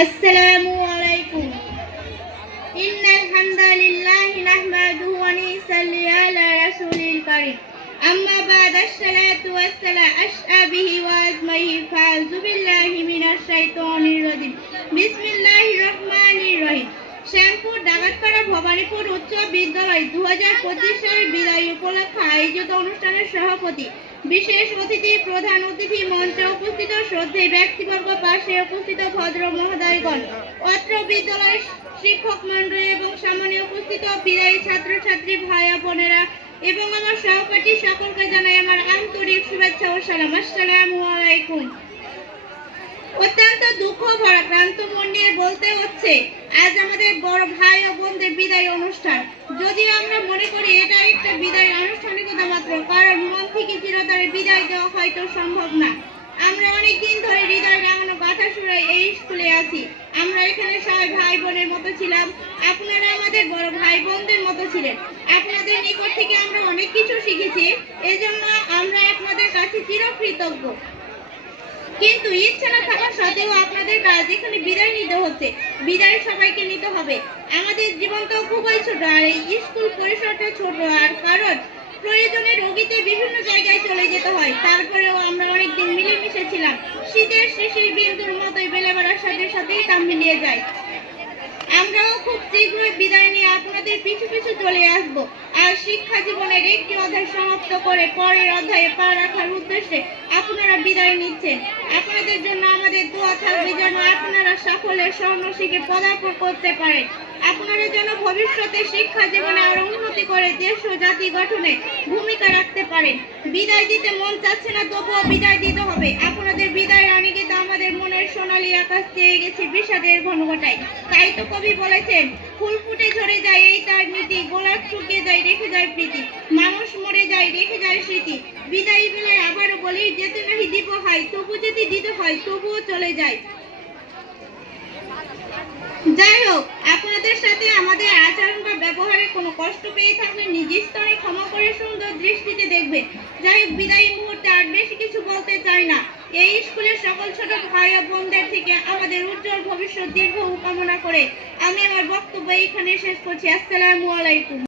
السلام عليكم. إن الحمد لله نحمده ونصلي على رسول الكريم. أما بعد الصلاة والسلام أشأ به وأزمه فأعوذ بالله من الشيطان الرجيم. بسم الله ভবানীপুর উচ্চ বিদ্যালয় দু হাজার পঁচিশ সালের বিদায় উপলক্ষে আয়োজিত অনুষ্ঠানের সভাপতি, বিশেষ অতিথি, প্রধান অতিথি মঞ্চে উপস্থিত শ্রদ্ধেয় ব্যক্তিবর্গ পাশে উপস্থিত ভদ্র মহোদয়গণ, অত্র বিদ্যালয়ের শিক্ষক মন্ডলী এবং সামনে উপস্থিত বিদায়ী ছাত্রছাত্রী ভাইয়া বোনেরা এবং আমার সহপাঠী সকলকে জানাই আমার আন্তরিক শুভেচ্ছা ও সালাম। আসসালামু আলাইকুম। অত্যন্ত দুঃখ ভরা ক্লান্ত মন নিয়ে বলতে হচ্ছে আজ আমাদের বড় ভাই ও বোনদের বিদায় অনুষ্ঠান। যদিও আমরা মনে করি এটা একটা বিদায় আনুষ্ঠানিকতা মাত্র, কারণ মন থেকে চিরতরে বিদায় দেওয়া হয়তো সম্ভব না। আমরা অনেক দিন ধরে হৃদয় রাঙানো গাথা সুরায় এই স্কুলে আছি। আমরা এখানে সবাই ভাই বোনের মতো ছিলাম। আপনারা আমাদের বড় ভাই বোনদের মতো ছিলেন। আপনাদের নিকট থেকে আমরা অনেক কিছু শিখেছি। এজন্য আমরা আপনাদের কাছে চিরকৃতজ্ঞ। কিন্তু ইচ্ছা না থাকা সত্ত্বেও আপনাদের কাজ এখানে বিদায় নিতে হচ্ছে। বিদায় সবাইকে নিতে হবে। আমাদের জীবন তো খুবই ছোট, আর স্কুল পরিসরটা ছোট, আর কারণ প্রয়োজনে রোগীতে বিভিন্ন জায়গায় চলে যেতে হয়। তারপরেও আমরা অনেকদিন মিলেমিশে ছিলাম। শীতের শিশির বিন্দুর মতোই বেলে বেড়ার সাথে সাথেই তাম মিলিয়ে যায়। আমরাও খুব শীঘ্রই বিদায় নিয়ে আপনাদের পিছু পিছু চলে আসব। আর শিক্ষা জীবনের একটি অধ্যায় সমাপ্ত করে পরের অধ্যায়ে পা রাখার উদ্দেশ্যে আপনারা বিদায় নিচ্ছেন। আপনাদের জন্য আমাদের দোয়া থাকবে যেন আপনারা সকলের স্বর্ণশিখে পদার্পণ করতে পারেন। আপনারা যেন ভবিষ্যতে শিক্ষা জীবনে আরও উন্নতি করে দেশ ও জাতি গঠনে ভূমিকা রাখতে পারেন। বিদায় দিতে মন চাচ্ছে না, তবুও বিদায় দিতে হবে। আপনাদের বিদায় আনিকে তো আমাদের মনের সোনালী আকাশ চেয়ে গেছে বিষাদের ঘনঘটায়। তাই তো কবি বলেছেন ফুল ফুটে ঝরে যায়, এই তার নীতি। গোলাপ শুকিয়ে যায়, রেখে যায় প্রীতি। মানুষ মরে যায়, রেখে যায় স্মৃতি। বিদায় বেলায় আবারও বলি, যেতে নাহি দিব হয় তবু যদি দিতে হয়, তবুও চলে যায়। যাই হোক, আপনাদের সাথে আমাদের আচরণ বা ব্যবহারে কোনো কষ্ট পেয়ে থাকলে নিজ দৃষ্টিতে দেখবে। যাই হোক, বিদায়ী মুহূর্তে আর বেশি কিছু বলতে চাই না। এই স্কুলের সকল ছোট ভাই ও বোনদের থেকে আমাদের উজ্জ্বল ভবিষ্যৎ দীর্ঘ কামনা করে আমি আমার বক্তব্য এখানে শেষ করছি। আসসালামু আলাইকুম।